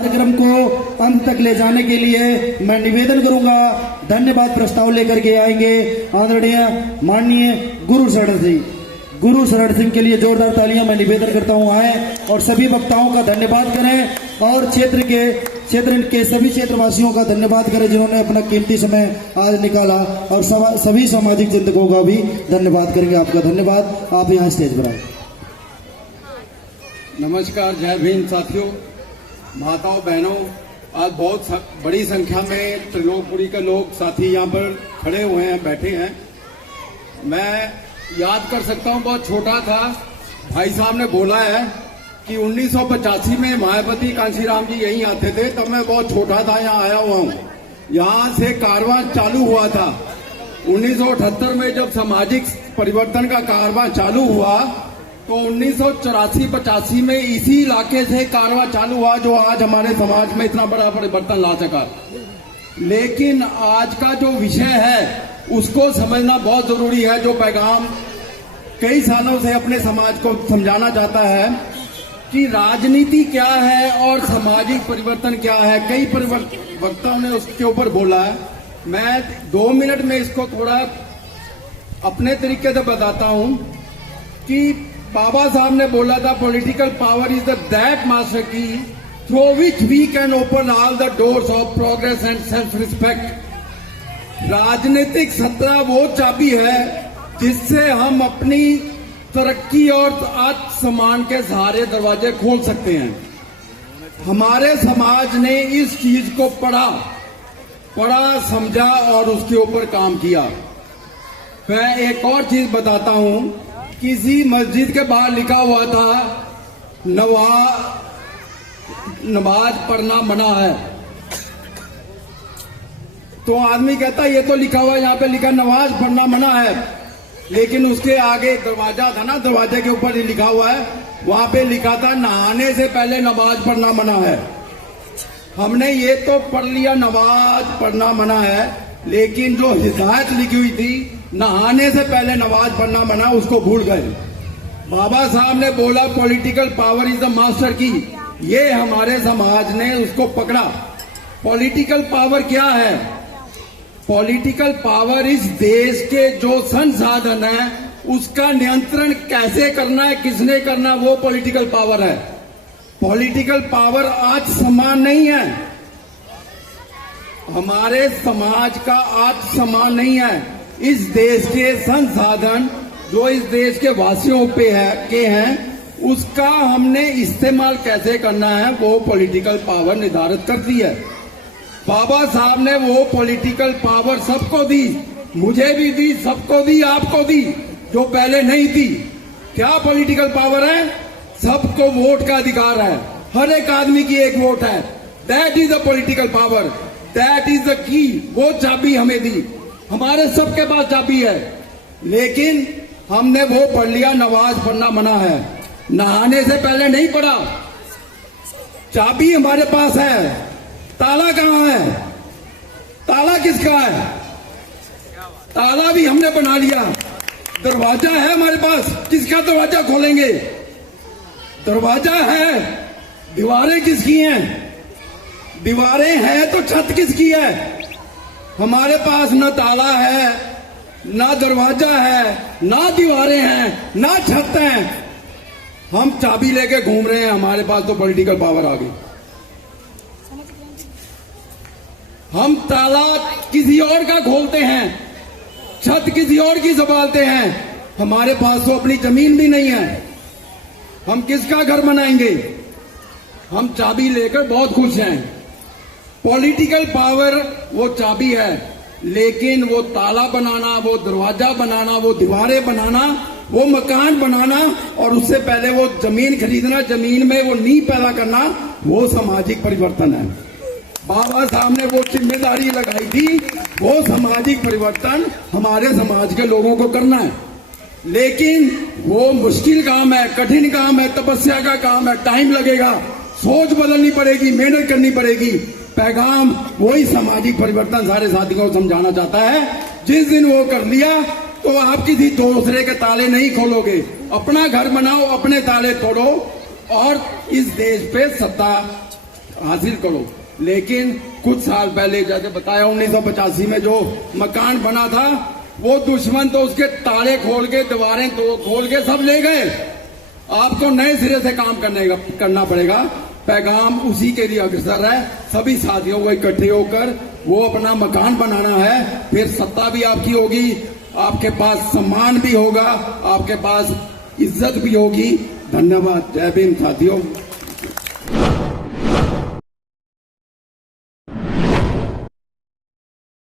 कार्यक्रम को अंत तक ले जाने के लिए मैं निवेदन करूंगा। धन्यवाद प्रस्ताव लेकर के आएंगे आदरणीय माननीय गुरु शरण सिंह के लिए जोरदार तालियां मैं निवेदन करता हूं आए और सभी वक्ताओं का धन्यवाद करें और क्षेत्र के सभी क्षेत्रवासियों का धन्यवाद करें जिन्होंने अपना कीमती समय आज निकाला और सभी सामाजिक चिंतकों का भी धन्यवाद करेंगे। आपका धन्यवाद। आप यहाँ स्टेज पर आए। नमस्कार, जय भीम साथियों, माताओं बहनों, आज बहुत बड़ी संख्या में त्रिलोकपुरी के लोग साथी यहाँ पर खड़े हुए हैं, बैठे हैं। मैं याद कर सकता हूँ, बहुत छोटा था, भाई साहब ने बोला है कि 1985 में मायावती कांशीराम जी यहीं आते थे, तब मैं बहुत छोटा था, यहाँ आया हुआ हूँ। यहाँ से कारवां चालू हुआ था 1978 में, जब सामाजिक परिवर्तन का कारवां चालू हुआ तो 1984-85 में इसी इलाके से कारवां चालू हुआ जो आज हमारे समाज में इतना बड़ा परिवर्तन ला सका। लेकिन आज का जो विषय है उसको समझना बहुत जरूरी है। जो पैगाम कई सालों से अपने समाज को समझाना चाहता है कि राजनीति क्या है और सामाजिक परिवर्तन क्या है। कई वक्ताओं ने उसके ऊपर बोला है। मैं 2 मिनट में इसको थोड़ा अपने तरीके से बताता हूं कि बाबा साहब ने बोला था, political power is the that master key through which we can open all the doors of progress and self respect. राजनीतिक सत्ता वो चाबी है जिससे हम अपनी तरक्की और आत्मसम्मान के सारे दरवाजे खोल सकते हैं। हमारे समाज ने इस चीज को पढ़ा, समझा और उसके ऊपर काम किया। मैं एक और चीज बताता हूं, किसी मस्जिद के बाहर लिखा हुआ था नमाज पढ़ना मना है, तो आदमी कहता ये तो लिखा हुआ, यहाँ पे लिखा नमाज पढ़ना मना है, लेकिन उसके आगे दरवाजा था ना, दरवाजे के ऊपर लिखा हुआ है, वहां पे लिखा था नहाने से पहले नमाज पढ़ना मना है। हमने ये तो पढ़ लिया नमाज पढ़ना मना है, लेकिन जो हिदायत लिखी हुई थी नहाने से पहले नमाज पढ़ना मना, उसको भूल गए। बाबा साहब ने बोला political power is the master की, ये हमारे समाज ने उसको पकड़ा। पॉलिटिकल पावर क्या है? पॉलिटिकल पावर इस देश के जो संसाधन है उसका नियंत्रण कैसे करना है, किसने करना, वो पॉलिटिकल पावर है। पॉलिटिकल पावर आज सम्मान नहीं है, हमारे समाज का आज सम्मान नहीं है। इस देश के संसाधन जो इस देश के वासियों पे हैं उसका हमने इस्तेमाल कैसे करना है वो पॉलिटिकल पावर निर्धारित करती है। बाबा साहब ने वो पॉलिटिकल पावर सबको दी, मुझे भी दी, सबको दी, आपको दी, जो पहले नहीं थी। क्या पॉलिटिकल पावर है? सबको वोट का अधिकार है, हर एक आदमी की एक वोट है। That is the political power, that is the key. वो चाबी हमें दी, हमारे सबके पास चाबी है, लेकिन हमने वो पढ़ लिया नमाज पढ़ना मना है, नहाने से पहले नहीं पढ़ा। चाबी हमारे पास है, ताला कहां है? ताला किसका है? ताला भी हमने बना लिया, दरवाजा है हमारे पास, किसका दरवाजा खोलेंगे? दरवाजा है, दीवारें किसकी हैं? दीवारें हैं तो छत किसकी है? हमारे पास न ताला है, ना दरवाजा है, ना दीवारें हैं, ना छत है। हम चाबी लेके घूम रहे हैं, हमारे पास तो पॉलिटिकल पावर आ गई। हम ताला किसी और का खोलते हैं, छत किसी और की संभालते हैं, हमारे पास तो अपनी जमीन भी नहीं है। हम किसका घर बनाएंगे? हम चाबी लेकर बहुत खुश हैं। पॉलिटिकल पावर वो चाबी है, लेकिन वो ताला बनाना, वो दरवाजा बनाना, वो दीवारें बनाना, वो मकान बनाना और उससे पहले वो जमीन खरीदना, जमीन में वो नींव पैदा करना, वो सामाजिक परिवर्तन है। बाबा साहब ने वो जिम्मेदारी लगाई थी, वो सामाजिक परिवर्तन हमारे समाज के लोगों को करना है। लेकिन वो मुश्किल काम है, कठिन काम है, तपस्या का काम है, टाइम लगेगा, सोच बदलनी पड़ेगी, मेहनत करनी पड़ेगी। पैगाम वही सामाजिक परिवर्तन सारे साथियों को समझाना चाहता है। जिस दिन वो कर लिया तो आप किसी दूसरे के ताले नहीं खोलोगे, अपना घर बनाओ, अपने ताले तोड़ो और इस देश पे सत्ता हासिल करो। लेकिन कुछ साल पहले जैसे बताया 1985 में जो मकान बना था वो दुश्मन तो उसके ताले खोल के दीवारें तो खोल के सब ले गए। आपको नए सिरे से काम करना पड़ेगा। पैगाम उसी के लिए अग्रसर है, सभी साथियों को इकट्ठे होकर वो अपना मकान बनाना है। फिर सत्ता भी आपकी होगी, आपके पास सम्मान भी होगा, आपके पास इज्जत भी होगी। धन्यवाद। जय भीम साथियों।